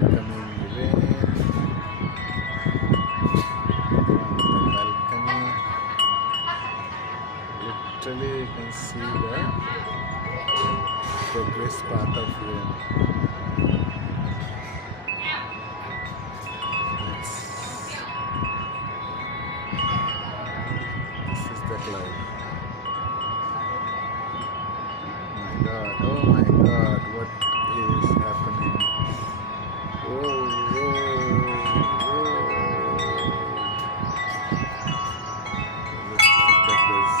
oncoming rain from the balcony. Literally, you can see the progress path of rain. This is the cloud. Oh my god, what is happening? Whoa, whoa, whoa. Look at this.